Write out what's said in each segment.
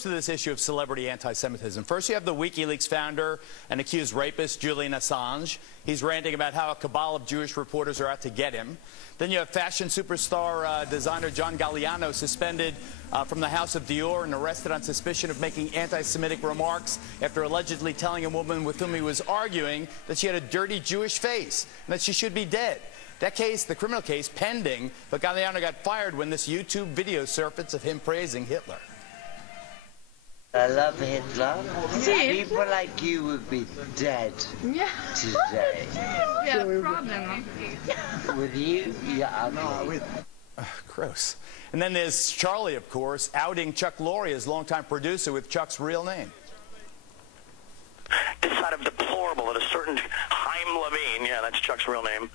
To this issue of celebrity anti-Semitism. First, you have the WikiLeaks founder and accused rapist Julian Assange. He's ranting about how a cabal of Jewish reporters are out to get him. Then you have fashion superstar designer John Galliano suspended from the House of Dior and arrested on suspicion of making anti-Semitic remarks after allegedly telling a woman with whom he was arguing that she had a dirty Jewish face and that she should be dead. That case, the criminal case, pending, but Galliano got fired when this YouTube video surfaced of him praising Hitler. I love Hitler. Sí. People like you would be dead Yeah. today. We have a problem. With you, yeah, Gross. And then there's Charlie, of course, outing Chuck Lorre as longtime producer with Chuck's real name. It's kind of deplorable that a certain Chaim Levine, yeah, that's Chuck's real name,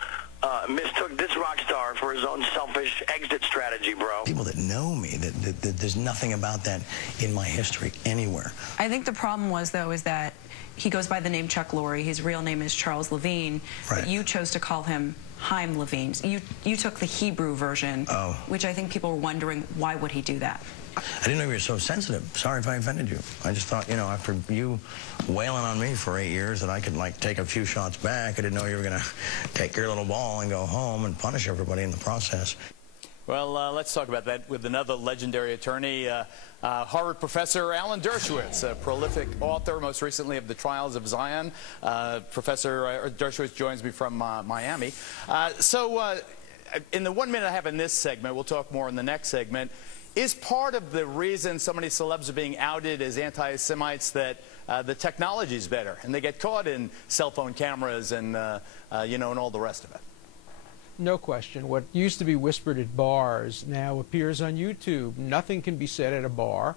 mistook this rock star for his own selfish exit strategy, bro. People that know me, that there's nothing about that in my history anywhere. I think the problem was, though, is that he goes by the name Chuck Lorre. His real name is Charles Levine. Right. But you chose to call him Chaim Levine. You took the Hebrew version, which I think people were wondering, why would he do that? I didn't know you were so sensitive. Sorry if I offended you. I just thought, you know, after you wailing on me for 8 years that I could, like, take a few shots back, I didn't know you were going to take your little ball and go home and punish everybody in the process. Well, let's talk about that with another legendary attorney, Harvard professor Alan Dershowitz, a prolific author, most recently of The Trials of Zion. Professor Dershowitz joins me from Miami. In the 1 minute I have in this segment, we'll talk more in the next segment, is part of the reason so many celebs are being outed as anti-Semites that the technology is better and they get caught in cell phone cameras and, and all the rest of it? No question. What used to be whispered at bars now appears on YouTube. Nothing can be said at a bar,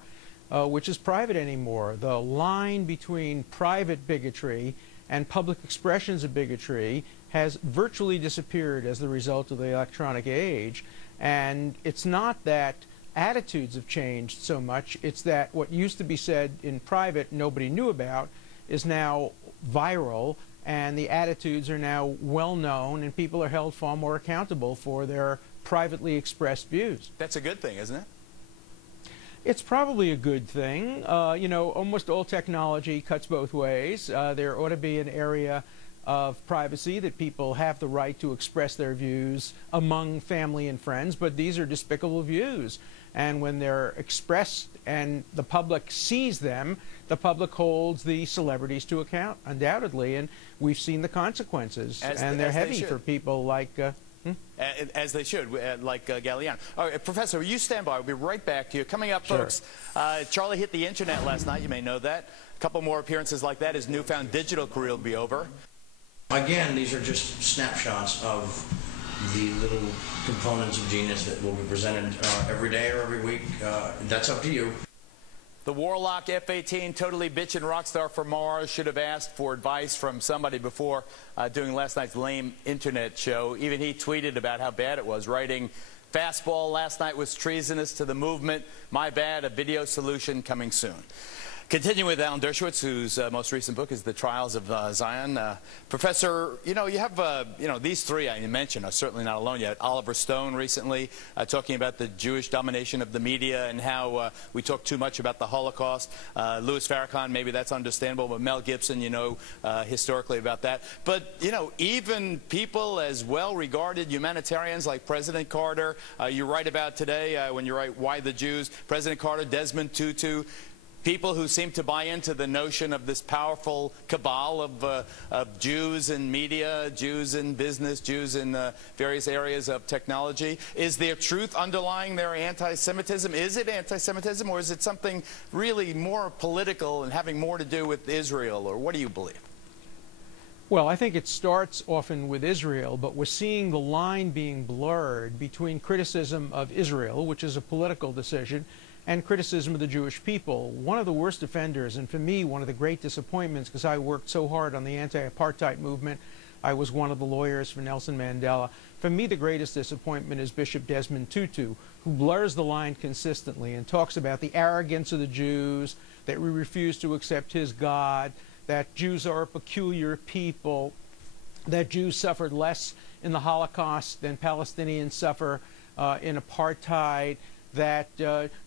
which is private anymore. The line between private bigotry and public expressions of bigotry has virtually disappeared as the result of the electronic age. And it's not that attitudes have changed so much, it's that what used to be said in private nobody knew about is now viral, and the attitudes are now well known, and people are held far more accountable for their privately expressed views. That's a good thing, isn't it? It's probably a good thing. Almost all technology cuts both ways. There ought to be an area of privacy that people have the right to express their views among family and friends, but these are despicable views. And when they're expressed and the public sees them, the public holds the celebrities to account, undoubtedly, and we've seen the consequences. And they're heavy for people like... As they should, like Galliano. All right, Professor, you stand by. We'll be right back to you. Coming up, folks, Charlie hit the internet last night. You may know that. A couple more appearances like that. His newfound digital career will be over. Again, these are just snapshots of the little components of genius that will be presented every day or every week. That's up to you. The Warlock F-18 totally bitchin' rock star from Mars should have asked for advice from somebody before doing last night's lame internet show. Even he tweeted about how bad it was, writing, "Fastball last night was treasonous to the movement. My bad, a video solution coming soon." Continuing with Alan Dershowitz, whose most recent book is The Trials of Zion. Professor, you have, these three I mentioned are certainly not alone yet. Oliver Stone recently talking about the Jewish domination of the media and how we talk too much about the Holocaust. Louis Farrakhan, maybe that's understandable, but Mel Gibson, historically about that. But, even people as well-regarded humanitarians like President Carter, you write about today when you write Why the Jews, President Carter, Desmond Tutu, people who seem to buy into the notion of this powerful cabal of Jews in media, Jews in business, Jews in various areas of technology. Is there truth underlying their anti-Semitism? Is it anti-Semitism, or is it something really more political and having more to do with Israel, or what do you believe? Well, I think it starts often with Israel, but we're seeing the line being blurred between criticism of Israel, which is a political decision, and criticism of the Jewish people. One of the worst offenders, and for me, one of the great disappointments, because I worked so hard on the anti-apartheid movement, I was one of the lawyers for Nelson Mandela. For me, the greatest disappointment is Bishop Desmond Tutu, who blurs the line consistently and talks about the arrogance of the Jews, that we refuse to accept his God, that Jews are a peculiar people, that Jews suffered less in the Holocaust than Palestinians suffer in apartheid. that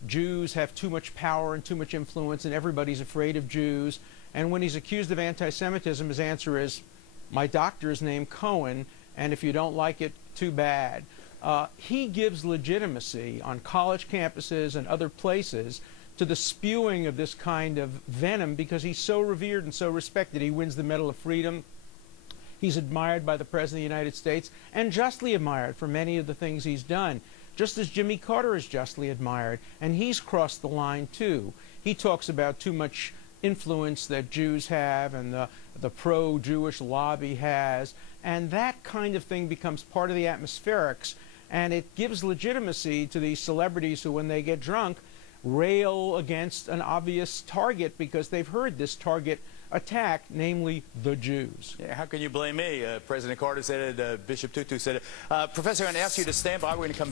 Jews have too much power and too much influence and everybody's afraid of Jews. And when he's accused of anti-Semitism, his answer is, my doctor is named Cohen, and if you don't like it, too bad. He gives legitimacy on college campuses and other places to the spewing of this kind of venom because he's so revered and so respected. He wins the Medal of Freedom. He's admired by the President of the United States, and justly admired for many of the things he's done, just as Jimmy Carter is justly admired, and he's crossed the line too. He talks about too much influence that Jews have and the pro-Jewish lobby has, and that kind of thing becomes part of the atmospherics, and it gives legitimacy to these celebrities who, when they get drunk, rail against an obvious target because they've heard this target attack, namely the Jews. Yeah, how can you blame me? President Carter said it, Bishop Tutu said it. Professor, I'm going to ask you to stand by. We're going to come